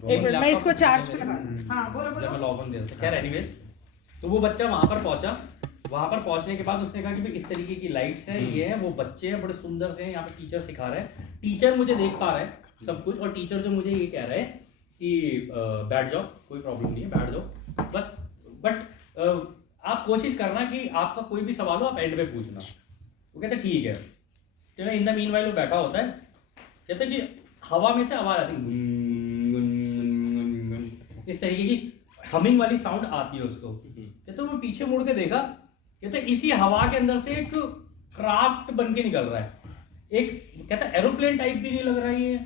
एक मिनट मैं इसको चार्ज पे लगा। हाँ बोलो जब मैं बोलो। लॉग ऑन दिया था, खैर एनीवेज, तो वो बच्चा वहां पर पहुंचा। वहां पर पहुंचने के बाद उसने कहा कि भाई इस तरीके की लाइट्स हैं, ये है, वो बच्चे हैं बड़े सुंदर से हैं, यहाँ पे टीचर सिखा रहा है, टीचर मुझे देख पा रहा है सब कुछ, और टीचर जो मुझे ये कह रहा है कि बैठ जाओ, कोई प्रॉब्लम नहीं है, बैठ जाओ बस, बट आप कोशिश करना कि आपका कोई भी सवाल हो आप एंड पे पूछना। वो कहते ठीक है। तो इन द मीनवाइल वो बैठा होता है, कहते कि हवा में से आवाज आती है, इस तरीके की हमिंग वाली साउंड आती है उसको। कहते वो पीछे मुड़ के देखा, कहते इसी हवा के अंदर से एक क्राफ्ट बन के निकल रहा है, एक कहता एरोप्लेन टाइप भी नहीं लग रहा है ये,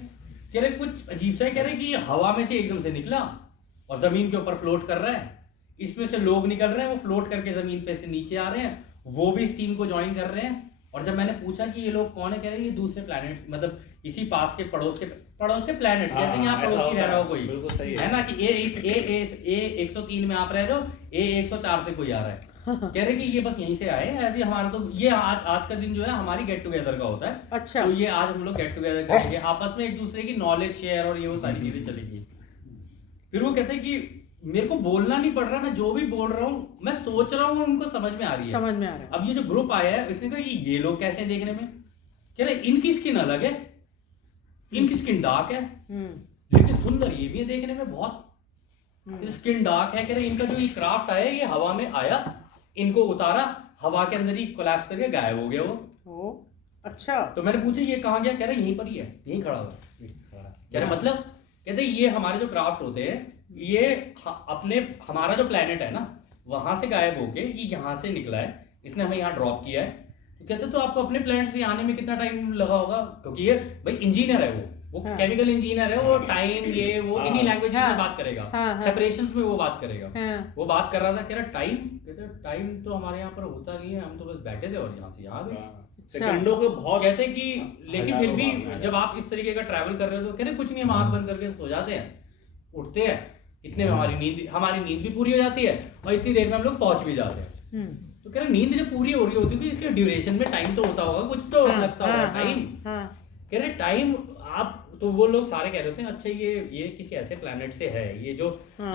कह रहे कुछ अजीब सा है, कह रहे कि हवा में से एकदम से निकला और जमीन के ऊपर फ्लोट कर रहा है, इसमें से लोग निकल रहे हैं, वो फ्लोट करके जमीन पे से नीचे आ रहे हैं, वो भी इस टीम को ज्वाइन कर रहे हैं। और जब मैंने पूछा कि ये लोग कौन है, कह रहे हैं ये दूसरे प्लैनेट, मतलब इसी पास के पड़ोस के प्लैनेट, जैसे यहाँ पड़ोसी रह रहा हो कोई, है ना, कि ए 103 में आप रह रहे हो, ए 104 से कोई आ रहा है, कह रहे कि ये बस यहीं से आए हैं, ऐसे हमारा तो ये आज का दिन जो है हमारी गेट टुगेदर का होता है। अच्छा। तो ये आज हम लोग गेट टुगेदर करेंगे, आपस में एक दूसरे की नॉलेज शेयर और ये वो सारी चीजें चलेगी। फिर वो कहते हैं कि मेरे को बोलना नहीं पड़ रहा, मैं जो भी बोल रहा हूँ मैं सोच रहा हूँ उनको समझ में आ रही है, समझ में आ रहा है। अब ये जो ग्रुप आया है इसने कहा ये लोग कैसे हैं देखने में, कह रहे इनकी स्किन अलग है, इनकी स्किन डार्क है, लेकिन सुंदर ये भी है देखने में बहुत, स्किन डार्क है, कह रहे इनका जो ये क्राफ्ट आया ये हवा में आया, इनको उतारा, हवा के अंदर ही कोलैप्स करके गायब हो गया वो। अच्छा। तो मैंने पूछा ये कहाँ गया, कह रहे यहीं पर ही है, यहीं खड़ा हुआ, कह रहे मतलब, कहते ये हमारे जो क्राफ्ट होते हैं ये अपने हमारा जो प्लेनेट है ना वहां से गायब होके ये यहाँ से निकला है, इसने हमें यहाँ ड्रॉप किया है। तो कहते तो आपको अपने प्लेनेट से आने में कितना टाइम लगा होगा, क्योंकि ये भाई इंजीनियर है, वो केमिकल इंजीनियर है, वो टाइम ये वो इन्हीं लैंग्वेज में बात करेगा, सेपरेशंस में वो बात करेगा। वो बात कर रहा था, कह रहा टाइम, कहते टाइम तो हमारे यहाँ पर होता नहीं है, हम तो बस बैठे थे और यहाँ से आ गए। सेकंडों को बहुत कहते कि लेकिन फिर भी जब आप इस तरीके का ट्रैवल कर रहे हो तो कहते कुछ नहीं, हम आंख बंद करके सो जाते हैं, उठते हैं, इतने में हमारी नींद भी पूरी हो जाती है और इतनी देर में हम लोग पहुंच भी जाते हैं। तो कह रहे नींद जब पूरी हो रही होती है इसके ड्यूरेशन में टाइम तो होता होगा, कुछ तो लगता होगा टाइम। कह रहे टाइम आप, तो वो लोग सारे कह रहे थे अच्छा ये किसी ऐसे प्लैनेट से है, ये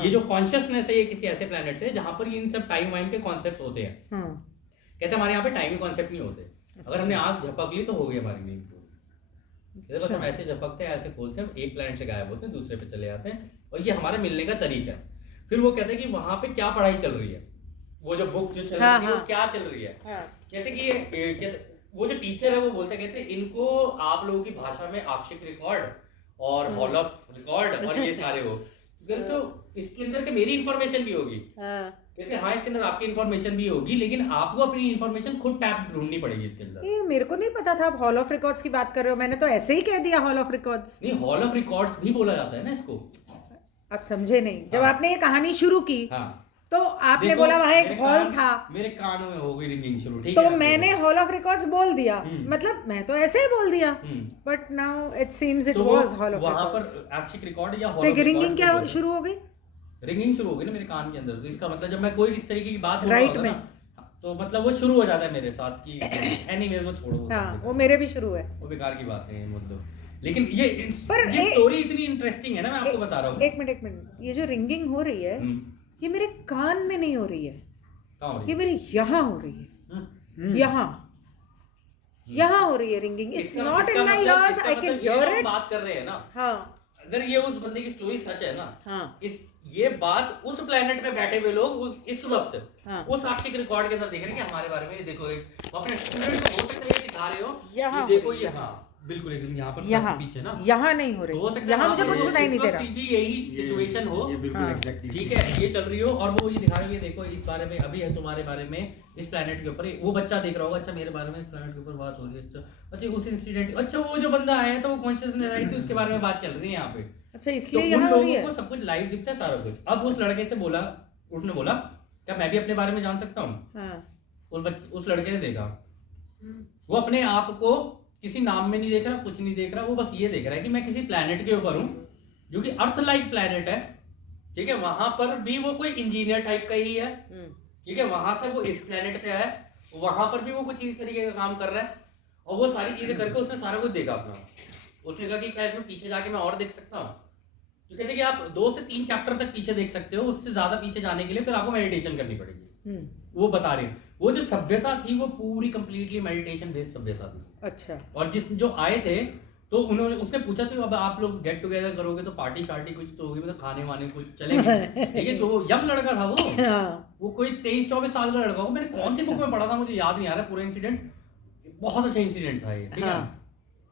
जो कॉन्शियसनेस है ये किसी ऐसे प्लैनेट से है जहां पर इन सब टाइम वाइम के कॉन्सेप्ट होते हैं। कहते हमारे यहाँ पे टाइम के कॉन्सेप्ट नहीं होते, अगर हमने आंख झपक ली तो हो गई हमारी नींद पूरी। बस हम ऐसे झपकते हैं, ऐसे खोलते हैं, एक प्लैनेट से गायब होते हैं, दूसरे पे चले जाते हैं, और ये हमारे मिलने का तरीका है। फिर वो कहते हैं कि वहां पे क्या पढ़ाई चल रही है, वो जो बुक जो चल रही है वो क्या चल रही है। कहते कि वो जो टीचर है वो बोलते कहते इनको आप लोगों की भाषा में आक्षिक रिकॉर्ड और हॉल ऑफ रिकॉर्ड और ये सारे हो, तो इसके अंदर के मेरी इंफॉर्मेशन भी होगी। कहते हाँ इसके अंदर आपकी इंफॉर्मेशन भी होगी, लेकिन आपको अपनी इंफॉर्मेशन खुद टैप ढूंढनी पड़ेगी इसके अंदर। मेरे को नहीं पता था आप हॉल ऑफ रिकॉर्ड्स की बात कर रहे हो, मैंने तो ऐसे ही कह दिया हॉल ऑफ रिकॉर्ड्स। नहीं, हॉल ऑफ रिकॉर्ड्स भी बोला जाता है ना इसको। आप समझे नहीं, जब आपने ये कहानी शुरू की तो आपने बोला वहां एक हॉल था, मेरे कानों में हो गई रिंगिंग शुरू, ठीक है, तो मैंने हॉल ऑफ रिकॉर्ड्स बोल दिया, मतलब मैं तो ऐसे ही बोल दिया, but now it seems it was hall of records. वहां पर आक्षिक रिकॉर्ड या हॉल ऑफ रिंगिंग क्या शुरू हो गई, रिंगिंग शुरू हो गई ना मेरे कान के अंदर। तो इसका मतलब जब मैं कोई इस तरीके की बात बोल रहा हूं ना तो मतलब वो शुरू हो जाता है मेरे साथ कि एनीवे वो छोड़ो, वो मेरे भी शुरू है, वो बेकार की बात है मतलब। लेकिन ये स्टोरी इतनी इंटरेस्टिंग है ना, मैं आपको बता रहा हूँ। एक मिनट, ये जो रिंगिंग हो रही है ये मेरे कान में नहीं हो रही है, ये मेरे यहाँ हो रही है, यहाँ हो रही है ringing, it's not in my years, I can hear it. बात कर रहे हैं ना, हाँ, अगर ये उस बंदे की स्टोरी सच है ना, हाँ, ये बात उस प्लेनेट पे बैठे हुए लोग उस वक्त उस आक्षिक रिकॉर्ड के अंदर देख रहे हैं कि हमारे बारे में ये देखो, एक अपने स्टूडेंट को हो सकता है सिखा रहे हो, ये देखो ये, हाँ बिल्कुल एकदम यहाँ पर पीछे ना, यहाँ नहीं हो रही, यहाँ मुझे कुछ सुनाई नहीं दे रहा, भी यही सिचुएशन हो, ठीक है, ये चल रही हो और वो ये दिखा रहे हो, ये देखो इस बारे में अभी है तुम्हारे बारे में इस प्लेनेट के ऊपर, वो बच्चा देख रहा होगा अच्छा मेरे बारे में इस प्लेनेट के ऊपर बात हो रही है, अच्छा उस इंसिडेंट, अच्छा वो जो बंदा आया था वो कॉन्शियसनेस आई थी उसके बारे में बात चल रही है यहाँ पे। अच्छा इसलिए यहाँ हो रही है, लोगों को सब कुछ लाइव दिखता है सारा कुछ। अब उस लड़के से बोला, उसने बोला क्या मैं भी अपने बारे में जान सकता हूँ? उस लड़के ने देखा, वो अपने आप को किसी नाम में नहीं देख रहा, कुछ नहीं देख रहा, वो बस ये देख रहा है कि मैं किसी प्लेनेट के ऊपर हूँ जो कि अर्थ लाइक प्लेनेट है, ठीक है, वहां पर भी वो कोई इंजीनियर टाइप का ही है, ठीक है, वहां से वो इस प्लेनेट पे है, वहां पर भी वो कुछ इस तरीके का काम कर रहा है, और वो सारी चीजें करके उसने सारा कुछ देखा अपना। उसने कहा कि क्या इसमें पीछे जाके मैं और देख सकता हूँ? जो कहते हैं कि आप 2 से 3 चैप्टर तक पीछे देख सकते हो, उससे ज्यादा पीछे जाने के लिए फिर आपको मेडिटेशन करनी पड़ेगी। वो बता रहे हैं वो जो सभ्यता थी वो पूरी कंप्लीटली मेडिटेशन बेस्ड सभ्यता थी। अच्छा। और जो आए थे तो उन्होंने उसने पूछा तो अब आप लोग गेट टुगेदर करोगे तो पार्टी शार्टी कुछ तो होगी, मतलब खाने वाने कुछ चलेंगे। ठीक है, तो वो यंग लड़का था वो कोई 23-24 साल का लड़का हो। मैंने कौन सी बुक में पढ़ा था मुझे याद नहीं आ रहा पूरा इंसिडेंट, बहुत अच्छा इंसिडेंट था ये। ठीक है,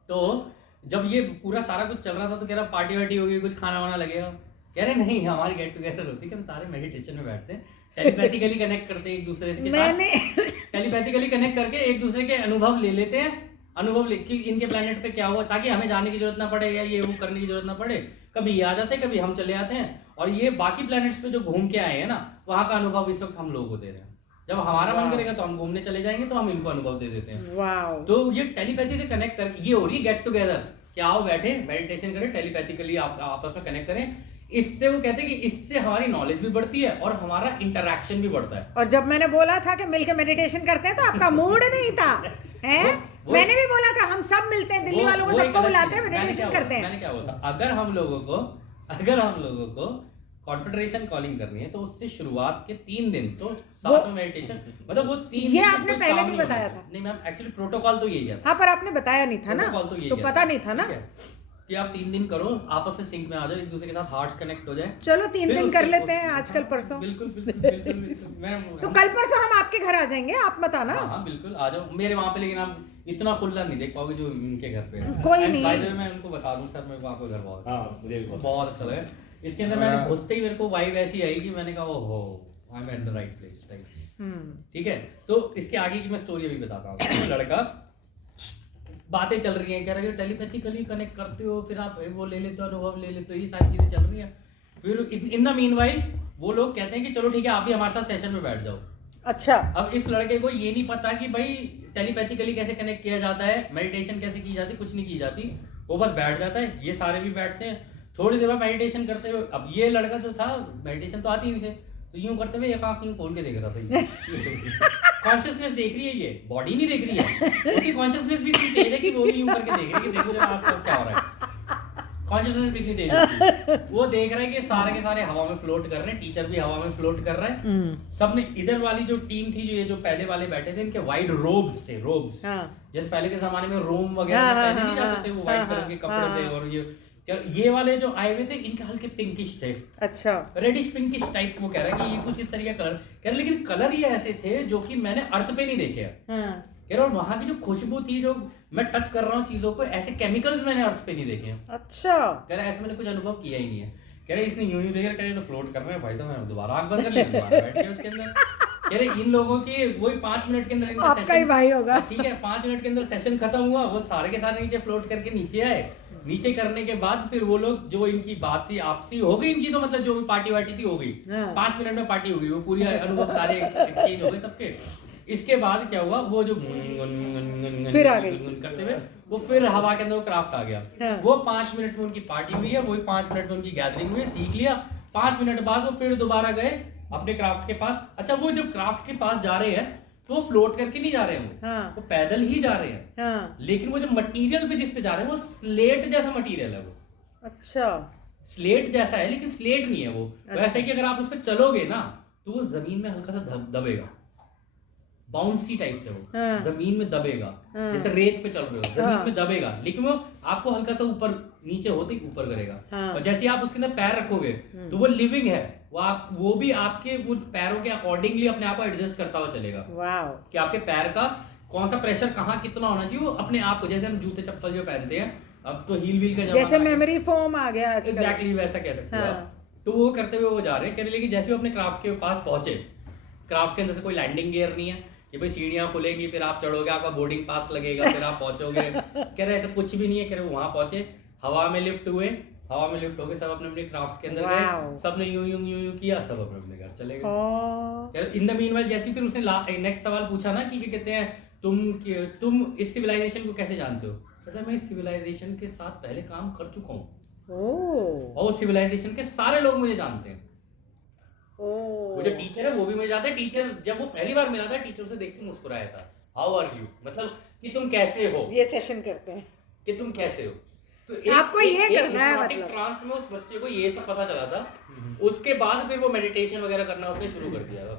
तो जब ये पूरा सारा कुछ चल रहा था तो कह रहा पार्टी वार्टी होगी, कुछ खाना वाना लगेगा। कह रहे नहीं, हमारी गेट टुगेदर होती है, हम सारे मेडिटेशन में बैठते हैं, टेलीपैथिकली कनेक्ट करते हैं एक दूसरे के साथ, टेलीपैथिकली कनेक्ट करके एक दूसरे के अनुभव ले लेते हैं, अनुभव कि इनके प्लेनेट पे क्या हुआ, ताकि हमें जाने की जरूरत ना पड़े या ये वो करने की जरूरत ना पड़े। कभी ये आ जाते हैं, कभी हम चले आते हैं, और ये बाकी प्लैनेट्स पे जो घूम के आए हैं ना, वहाँ का अनुभव इस वक्त हम लोगों को दे रहे हैं। जब हमारा मन करेगा तो हम घूमने चले जाएंगे, तो हम इनको अनुभव दे देते हैं। तो ये टेलीपैथी से कनेक्ट कर, ये हो रही है गेट टुगेदर, कि आओ बैठे मेडिटेशन करें, टेलीपैथिकली आपस में कनेक्ट करें। इससे वो कहते हैं कि इससे हमारी नॉलेज भी बढ़ती है और हमारा इंटरैक्शन भी बढ़ता है। और जब मैंने बोला था कि मिलके मेडिटेशन करते हैं तो आपका मूड नहीं था, हैं? मैंने भी बोला था हम सब मिलते हैं, दिल्ली वालों को सबको बुलाते हैं, मेडिटेशन करते हैं। मैंने क्या बोला, अगर हम लोगों को कॉन्फेडरेशन कॉलिंग करनी है तो उससे शुरुआत के 3 दिन तो साथ में मेडिटेशन, मतलब वो 3 ये आपने पहले नहीं बताया था। नहीं मैम, एक्चुअली प्रोटोकॉल तो यही है। हाँ, पर आपने बताया नहीं था ना, तो पता नहीं था ना कि आप 3 दिन करो, आपस में सिंक में आ जाओ, एक दूसरे के साथ हार्ट्स कनेक्ट हो जाए। चलो 3 दिन कर लेते हैं, आजकल परसों। बिल्कुल मैं तो कल परसों हम आपके घर आ जाएंगे, आप बताना। हाँ बिल्कुल आ जाओ मेरे वहाँ पे, लेकिन आप इतना खुला नहीं देख पाओगे जो इनके घर पे है। कोई नहीं, बाय द वे मैं उनको बता दूं सर, मेरे को आपका घर बहुत अच्छा लगा। इसके अंदर मैंने घुसते ही मेरे को वाइब ऐसी आई कि मैंने कहा ओहो, I am at the right place type. ठीक है, तो इसके आगे की मैं स्टोरी अभी बताता हूँ। लड़का बातें चल रही हैं, कह रहे हो टेलीपैथिकली कनेक्ट करते हो, फिर आप वो ले लेते हो, अनुभव ले लेते हो, ये सारी चीजें चल रही हैं। फिर इन द मीनवाइल वो लोग कहते हैं कि चलो ठीक है, आप भी हमारे साथ सेशन में बैठ जाओ। अच्छा। अब इस लड़के को ये नहीं पता कि भाई टेलीपैथिकली कैसे कनेक्ट किया जाता है, मेडिटेशन कैसे की जाती, कुछ नहीं की जाती। वो बस बैठ जाता है, ये सारे भी बैठते हैं, थोड़ी देर बाद मेडिटेशन करते हुए। अब ये लड़का जो था, मेडिटेशन तो आती नहीं से, तो यूं करते हुए एक आंख यूं खोल के देख रहा था। कॉन्शियसनेस देख रही है, ये बॉडी नहीं देख रही है, क्योंकि कॉन्शियसनेस भी इतनी तेज है कि वो भी यूं करके देख रही है कि देखो जरा आसपास क्या हो रहा है। कॉन्शियसनेस भी इतनी तेज है, वो देख रहा है कि सारे के सारे हवा में फ्लोट कर रहे हैं, टीचर भी हवा में फ्लोट कर रहा है। सबने, इधर वाली जो टीम थी, जो पहले वाले बैठे थे, इनके वाइट रोब्स थे, रोब्स जैसे पहले के जमाने में रोम वगैरह पहने नहीं जाते थे, वो व्हाइट कलर के कपड़े थे। और ये वाले जो आए हुए थे, इनके हल्के पिंकिश थे। अच्छा, रेडिश पिंकिश टाइप। वो कह रहा है कि ये कुछ इस तरीके का कलर, कह रहा लेकिन कलर ये ऐसे थे जो कि मैंने अर्थ पे नहीं देखे। कह रहा और वहां की जो खुशबू थी, जो मैं टच कर रहा हूँ चीजों को, ऐसे केमिकल्स मैंने अर्थ पे नहीं देखे। अच्छा। कह रहा ऐसे मैंने कुछ अनुभव किया ही नहीं है। कह रहे इसने यूं देख रहा, तो फ्लोट कर रहे हैं भाई, तो मैं दोबारा आंख बंद कर लिया, दोबारा बैठ गया उसके अंदर। कह रहे इन लोगों की वही 5 मिनट के अंदर इनका आपका ही भाई होगा। ठीक है, 5 मिनट के अंदर सेशन खत्म हुआ, वो सारे के सारे नीचे फ्लोट करके नीचे आए। नीचे करने के बाद फिर वो लोग, जो इनकी बात थी आपसी हो गई इनकी, तो मतलब जो भी पार्टी वार्टी थी हो गई, 5 मिनट में पार्टी हो गई, वो पूरी अनुभव सारे एक्सचेंज हो गए सबके। इसके बाद क्या हुआ, वो जो फिर आ गई करते हुए, वो फिर हवा के अंदर क्राफ्ट आ गया। वो 5 मिनट में उनकी पार्टी हुई है, वही 5 मिनट में उनकी गैदरिंग हुई, सीख लिया। 5 मिनट बाद वो फिर दोबारा गए अपने क्राफ्ट के पास। अच्छा, वो जब क्राफ्ट के पास जा रहे हैं तो वो फ्लोट करके नहीं जा रहे हैं, वो पैदल ही जा रहे हैं। लेकिन वो जो मटेरियल पे जिस पे जा रहे हैं, वो स्लेट जैसा मटेरियल है वो। अच्छा, स्लेट जैसा है, लेकिन स्लेट नहीं है वो। वैसे कि अगर आप उस पर चलोगे ना, तो वो जमीन में हल्का सा दबेगा, बाउंसी टाइप से वो जमीन में दबेगा, जैसे रेत पे चल रहे हो, जमीन में दबेगा, लेकिन वो आपको हल्का सा ऊपर नीचे होते ही ऊपर करेगा। और जैसे आप उसके अंदर पैर रखोगे तो वो लिविंग है, वो भी आपके वो पैरों के अकॉर्डिंगली अपने आप को एडजस्ट करता हुआ चलेगा। कि आपके पैर का कौन सा प्रेशर कहाँ कितना होना चाहिए, वो अपने आप को, जैसे हम जूते चप्पल जो पहनते हैं, अब तो हील व्हील का जमाना, जैसे मेमोरी फोम आ गया आजकल, एग्जैक्टली वैसा कह सकते हो। तो वो करते हुए वो जा रहे हैं। लेकिन जैसे वो अपने क्राफ्ट के पास पहुंचे, क्राफ्ट के अंदर से कोई लैंडिंग गियर नहीं है कि भाई सीढ़ियां खुलेगी फिर आप चढ़ोगे, आपका बोर्डिंग पास लगेगा, फिर आप पहुंचोगे। कह रहे ऐसा कुछ भी नहीं है। कह रहे वहां पहुंचे, हवा में लिफ्ट हुए, हवा में लिफ्ट होके सब अपने अपने क्राफ्ट के अंदर गए, सबने यूं यूं यूं यूं किया, सब अपने अपने घर चले गए। इन द मीनवाइल जैसे फिर उसने नेक्स्ट सवाल पूछा ना कि क्या कहते हैं, तुम इस सिविलाइजेशन को कैसे जानते हो? कहता है मैं इस सिविलाइजेशन के साथ पहले काम कर चुका हूँ और सिविलाइजेशन के सारे लोग मुझे जानते हैं। वो जो टीचर है वो भी मुझे जानते हैं। टीचर जब वो पहली बार मिला था, टीचर से देख के मुस्कुराया था, हाउ आर यू, मतलब कि तुम कैसे हो। ये सेशन करते हैं कि तुम कैसे हो। तो आपको ये करना है मतलब ट्रांस में उस बच्चे को ये सब पता चला था, उसके बाद फिर वो मेडिटेशन वगैरह करना उसने शुरू कर दिया था।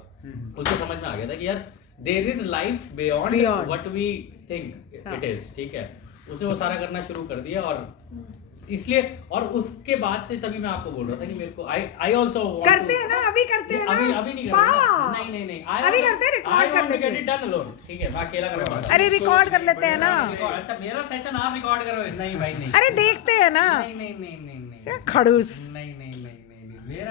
उसको समझ में आ गया था कि यार there is life beyond what we think it is, ठीक है। उसने वो सारा करना शुरू कर दिया और इसलिए, और उसके बाद से तभी मैं आपको बोल रहा था कि मेरे को आई आल्सो करते हैं ना, अभी करते हैं ना, अभी नहीं कर रहा, नहीं अभी करते हैं, रिकॉर्ड कर लेते हैं, डन अलोन, ठीक है, मैं अकेला कर रहा हूं। अरे रिकॉर्ड कर लेते हैं ना, अच्छा मेरा सेशन आप रिकॉर्ड करो, नहीं भाई नहीं, अरे देखते हैं ना, नहीं खड़ूस, नहीं